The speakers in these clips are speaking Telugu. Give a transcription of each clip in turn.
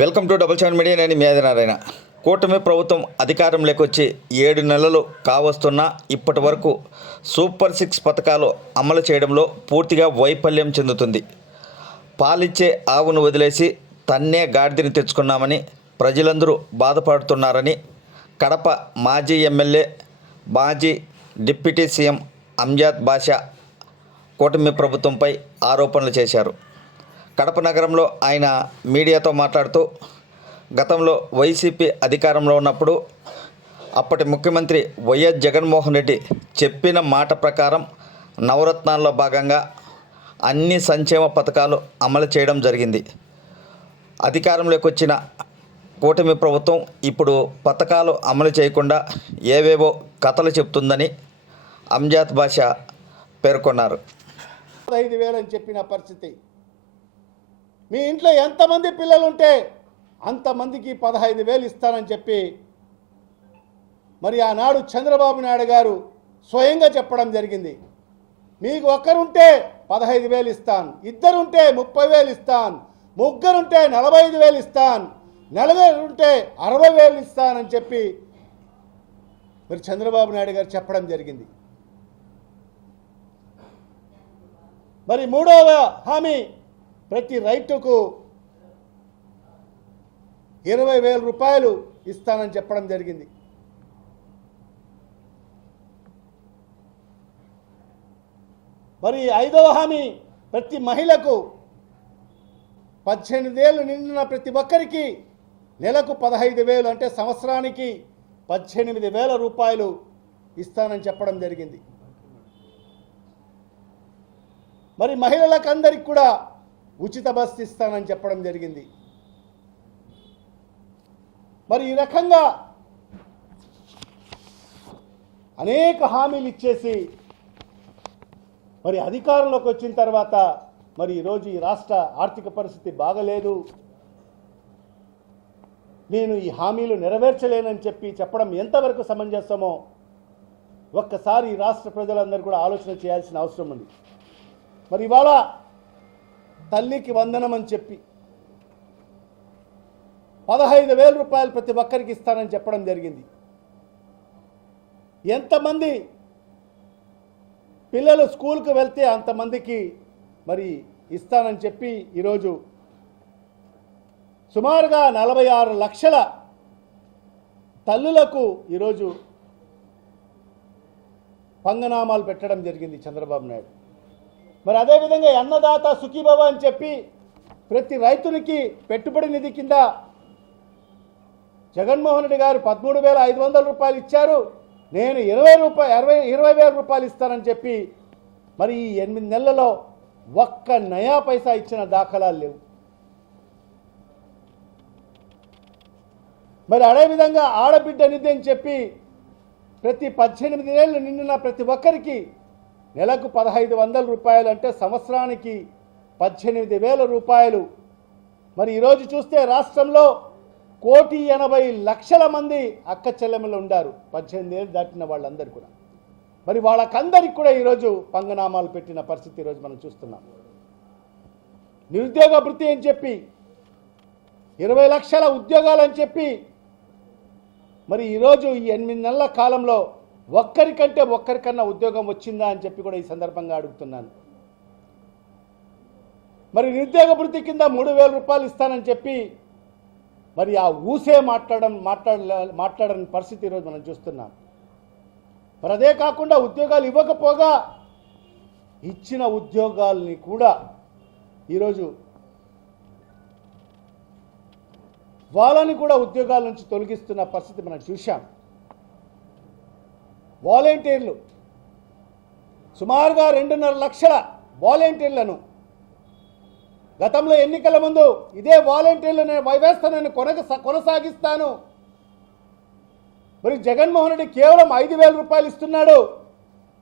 Welcome to double seven media నేను మీ నారాయణ కూటమి ప్రభుత్వం అధికారంలోకి వచ్చి ఏడు నెలలు కావస్తున్నా ఇప్పటి వరకు సూపర్ సిక్స్ పథకాలు అమలు చేయడంలో పూర్తిగా వైఫల్యం చెందుతుంది. పాలిచ్చే ఆవును వదిలేసి తన్నే గాడిదని తెచ్చుకున్నామని ప్రజలందరూ బాధపడుతున్నారని కడప మాజీ ఎమ్మెల్యే మాజీ డిప్యూటీ సీఎం అంజాద్ బాషా కూటమి ప్రభుత్వంపై ఆరోపణలు చేశారు. కడప నగరంలో ఆయన మీడియాతో మాట్లాడుతూ గతంలో వైసీపీ అధికారంలో ఉన్నప్పుడు అప్పటి ముఖ్యమంత్రి వైఎస్ జగన్మోహన్ రెడ్డి చెప్పిన మాట ప్రకారం నవరత్నాల్లో భాగంగా అన్ని సంక్షేమ పథకాలు అమలు చేయడం జరిగింది. అధికారంలోకి వచ్చిన కూటమి ప్రభుత్వం ఇప్పుడు పథకాలు అమలు చేయకుండా ఏవేవో కథలు చెప్తుందని అంజాద్ భాష పేర్కొన్నారు. ఐదు వేలు అని చెప్పిన పరిస్థితి. మీ ఇంట్లో ఎంతమంది పిల్లలు ఉంటే అంతమందికి పదహైదు వేలు ఇస్తానని చెప్పి మరి ఆనాడు చంద్రబాబు నాయుడు గారు స్వయంగా చెప్పడం జరిగింది. మీకు ఒక్కరుంటే పదహైదు వేలు ఇస్తాను ఇద్దరుంటే ముప్పై వేలు ఇస్తాను ముగ్గురుంటే నలభై ఐదు వేలు ఇస్తాను నలుగురు ఉంటే అరవై వేలు ఇస్తానని చెప్పి మరి చంద్రబాబు నాయుడు గారు చెప్పడం జరిగింది. మరి మూడవ హామీ ప్రతి రైతుకు ఇరవై వేల రూపాయలు ఇస్తానని చెప్పడం జరిగింది. మరి ఐదవ హామీ ప్రతి మహిళకు పద్దెనిమిదేళ్ళు నిండిన ప్రతి ఒక్కరికి నెలకు పదహైదు వేలు అంటే సంవత్సరానికి పద్దెనిమిది వేల రూపాయలు ఇస్తానని చెప్పడం జరిగింది. మరి మహిళలకు అందరికి కూడా ఉచిత బస్ ఇస్తానని చెప్పడం జరిగింది. మరి ఈ రకంగా అనేక హామీలు ఇచ్చేసి మరి అధికారంలోకి వచ్చిన తర్వాత మరి ఈరోజు ఈ రాష్ట్ర ఆర్థిక పరిస్థితి బాగలేదు. నేను ఈ హామీలు నెరవేర్చలేనని చెప్పి చెప్పడం ఎంతవరకు సమంజసమో ఒక్కసారి ఈ రాష్ట్ర ప్రజలందరూ కూడా ఆలోచన చేయాల్సిన అవసరం ఉంది. మరి ఇవాళ తల్లికి వందనం అని చెప్పి పదహైదు వేల రూపాయలు ప్రతి ఒక్కరికి ఇస్తానని చెప్పడం జరిగింది. ఎంతమంది పిల్లలు స్కూల్కి వెళ్తే అంతమందికి మరి ఇస్తానని చెప్పి ఈరోజు సుమారుగా నలభై ఆరు లక్షల తల్లులకు ఈరోజు పంగనామాలు పెట్టడం జరిగింది చంద్రబాబు నాయుడు. మరి అదేవిధంగా అన్నదాత సుఖీభవ అని చెప్పి ప్రతి రైతునికి పెట్టుబడి నిధి కింద జగన్మోహన్ రెడ్డి గారు పదమూడు వేల ఐదు వందల రూపాయలు ఇచ్చారు. నేను ఇరవై రూపాయ ఇరవై ఇరవై వేల రూపాయలు ఇస్తానని చెప్పి మరి ఈ ఎనిమిది నెలలలో ఒక్క నయా పైసా ఇచ్చిన దాఖలాలు లేవు. మరి అదేవిధంగా ఆడబిడ్డ నిధి అని చెప్పి ప్రతి పద్దెనిమిది ఏళ్ళు నిండిన ప్రతి ఒక్కరికి నెలకు పదహైదు వందల రూపాయలు అంటే సంవత్సరానికి పద్దెనిమిది వేల రూపాయలు. మరి ఈరోజు చూస్తే రాష్ట్రంలో కోటి ఎనభై లక్షల మంది అక్క చెల్లెములు ఉండారు. పద్దెనిమిది ఏళ్ళు దాటిన వాళ్ళందరూ కూడా. మరి వాళ్ళకందరికి కూడా ఈరోజు పంగనామాలు పెట్టిన పరిస్థితి ఈరోజు మనం చూస్తున్నాం. నిరుద్యోగ వృత్తి అని చెప్పి ఇరవై లక్షల ఉద్యోగాలు అని చెప్పి మరి ఈరోజు ఈ ఎనిమిది నెలల కాలంలో ఒక్కరికంటే ఒక్కరికన్నా ఉద్యోగం వచ్చిందా అని చెప్పి కూడా ఈ సందర్భంగా అడుగుతున్నాను. మరి నిరుద్యోగ వృత్తి కింద మూడు వేల రూపాయలు ఇస్తానని చెప్పి మరి ఆ ఊసే మాట్లాడడం మాట్లాడ మాట్లాడని పరిస్థితి ఈరోజు మనం చూస్తున్నాం. మరి అదే కాకుండా ఉద్యోగాలు ఇవ్వకపోగా ఇచ్చిన ఉద్యోగాల్ని కూడా ఈరోజు వాళ్ళని కూడా ఉద్యోగాల నుంచి తొలగిస్తున్న పరిస్థితి మనం చూశాం. వాలంటీర్లు. సుమారుగా రెండున్నర లక్షల వాలంటీర్లను. గతంలో ఎన్నికల ముందు ఇదే వాలంటీర్లు నేను వ్యవస్థ నేను కొనగ కొనసాగిస్తాను. మరి జగన్మోహన్ రెడ్డి కేవలం ఐదు వేల రూపాయలు ఇస్తున్నాడు.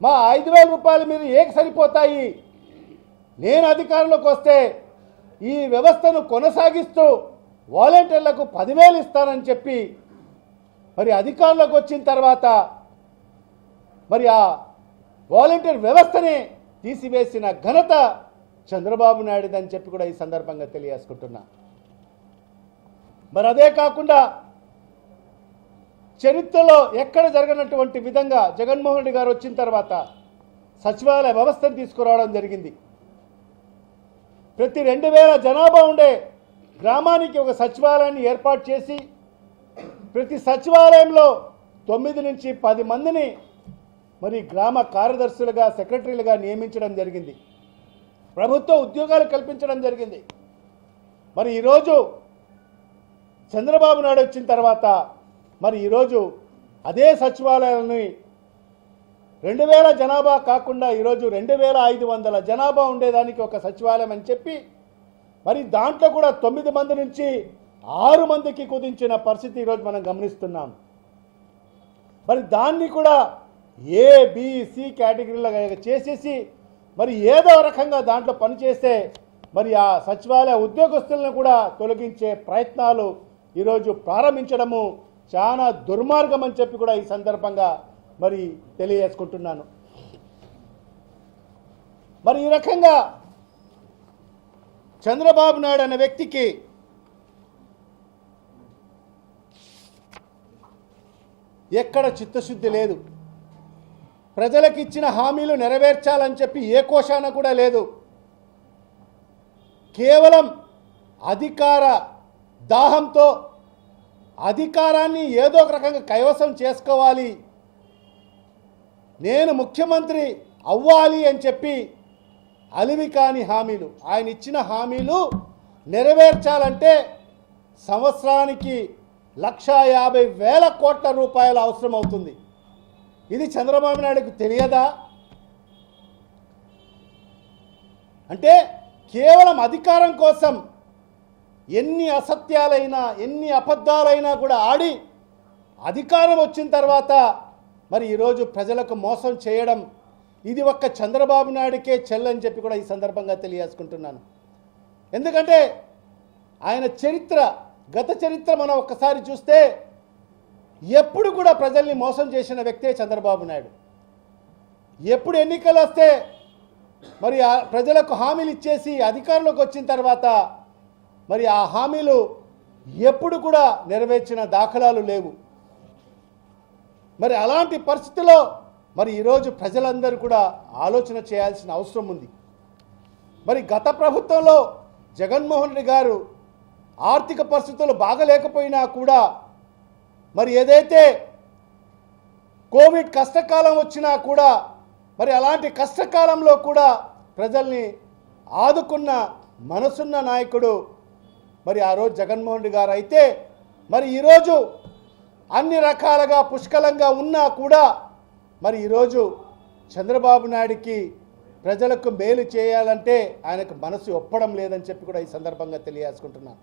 మా ఐదు వేల రూపాయలు మీరు ఏకి సరిపోతాయి? నేను అధికారంలోకి వస్తే ఈ వ్యవస్థను కొనసాగిస్తూ వాలంటీర్లకు పదివేలు ఇస్తానని చెప్పి మరి అధికారంలోకి వచ్చిన తర్వాత మరి ఆ వాలంటీర్ వ్యవస్థని తీసివేసిన ఘనత చంద్రబాబు నాయుడుదని చెప్పి కూడా ఈ సందర్భంగా తెలియజేసుకుంటున్నా. మరి అదే కాకుండా చరిత్రలో ఎక్కడ జరగనటువంటి విధంగా జగన్మోహన్ రెడ్డి గారు వచ్చిన తర్వాత సచివాలయ వ్యవస్థను తీసుకురావడం జరిగింది. ప్రతి రెండు వేల జనాభా ఉండే గ్రామానికి ఒక సచివాలయాన్ని ఏర్పాటు చేసి ప్రతి సచివాలయంలో తొమ్మిది నుంచి పది మందిని మరి గ్రామ కార్యదర్శులుగా సెక్రటరీలుగా నియమించడం జరిగింది. ప్రభుత్వ ఉద్యోగాలు కల్పించడం జరిగింది. మరి ఈరోజు చంద్రబాబు నాయుడు వచ్చిన తర్వాత మరి ఈరోజు అదే సచివాలయాన్ని రెండు వేల జనాభా కాకుండా ఈరోజు రెండు వేల ఐదు వందల జనాభా ఉండేదానికి ఒక సచివాలయం అని చెప్పి మరి దాంట్లో కూడా తొమ్మిది మంది నుంచి ఆరు మందికి కుదించిన పరిస్థితి ఈరోజు మనం గమనిస్తున్నాం. మరి దాన్ని కూడా ఏ బి చేసేసి మరి ఏదో రకంగా దాంట్లో పనిచేస్తే మరి ఆ సచివాలయ ఉద్యోగస్తులను కూడా తొలగించే ప్రయత్నాలు ఈరోజు ప్రారంభించడము చాలా దుర్మార్గం అని చెప్పి కూడా ఈ సందర్భంగా మరి తెలియజేసుకుంటున్నాను. మరి ఈ రకంగా చంద్రబాబు నాయుడు అనే వ్యక్తికి ఎక్కడ చిత్తశుద్ధి లేదు. ప్రజలకు ఇచ్చిన హామీలు నెరవేర్చాలని చెప్పి ఏ కోశాన కూడా లేదు. కేవలం అధికార దాహంతో అధికారాన్ని ఏదో ఒక రకంగా కైవసం చేసుకోవాలి. నేను ముఖ్యమంత్రి అవ్వాలి అని చెప్పి అలివి కాని హామీలు ఆయన ఇచ్చిన హామీలు నెరవేర్చాలంటే సంవత్సరానికి లక్షా యాభై వేల కోట్ల రూపాయలు అవసరం అవుతుంది. ఇది చంద్రబాబు నాయుడుకు తెలియదా? అంటే కేవలం అధికారం కోసం ఎన్ని అసత్యాలైనా ఎన్ని అబద్ధాలైనా కూడా ఆడి అధికారం వచ్చిన తర్వాత మరి ఈరోజు ప్రజలకు మోసం చేయడం ఇది ఒక్క చంద్రబాబు నాయుడికే చెల్లని చెప్పి కూడా ఈ సందర్భంగా తెలియజేసుకుంటున్నాను. ఎందుకంటే ఆయన చరిత్ర గత చరిత్ర మనం ఒక్కసారి చూస్తే ఎప్పుడు కూడా ప్రజల్ని మోసం చేసిన వ్యక్తే చంద్రబాబు నాయుడు. ఎప్పుడు ఎన్నికలు వస్తే మరి ఆ ప్రజలకు హామీలు ఇచ్చేసి అధికారంలోకి వచ్చిన తర్వాత మరి ఆ హామీలు ఎప్పుడు కూడా నెరవేర్చిన దాఖలాలు లేవు. మరి అలాంటి పరిస్థితిలో మరి ఈరోజు ప్రజలందరూ కూడా ఆలోచన చేయాల్సిన అవసరం ఉంది. మరి గత ప్రభుత్వంలో జగన్మోహన్ రెడ్డి గారు ఆర్థిక పరిస్థితులు బాగలేకపోయినా కూడా మరి ఏదైతే కోవిడ్ కష్టకాలం వచ్చినా కూడా మరి అలాంటి కష్టకాలంలో కూడా ప్రజల్ని ఆదుకున్న మనసున్న నాయకుడు మరి ఆ రోజు జగన్మోహన్ రెడ్డి గారు అయితే మరి ఈరోజు అన్ని రకాలుగా పుష్కలంగా ఉన్నా కూడా మరి ఈరోజు చంద్రబాబు నాయుడికి ప్రజలకు మేలు చేయాలంటే ఆయనకు మనసు ఒప్పడం లేదని చెప్పి కూడా ఈ సందర్భంగా తెలియాల్సుకుంటున్నాను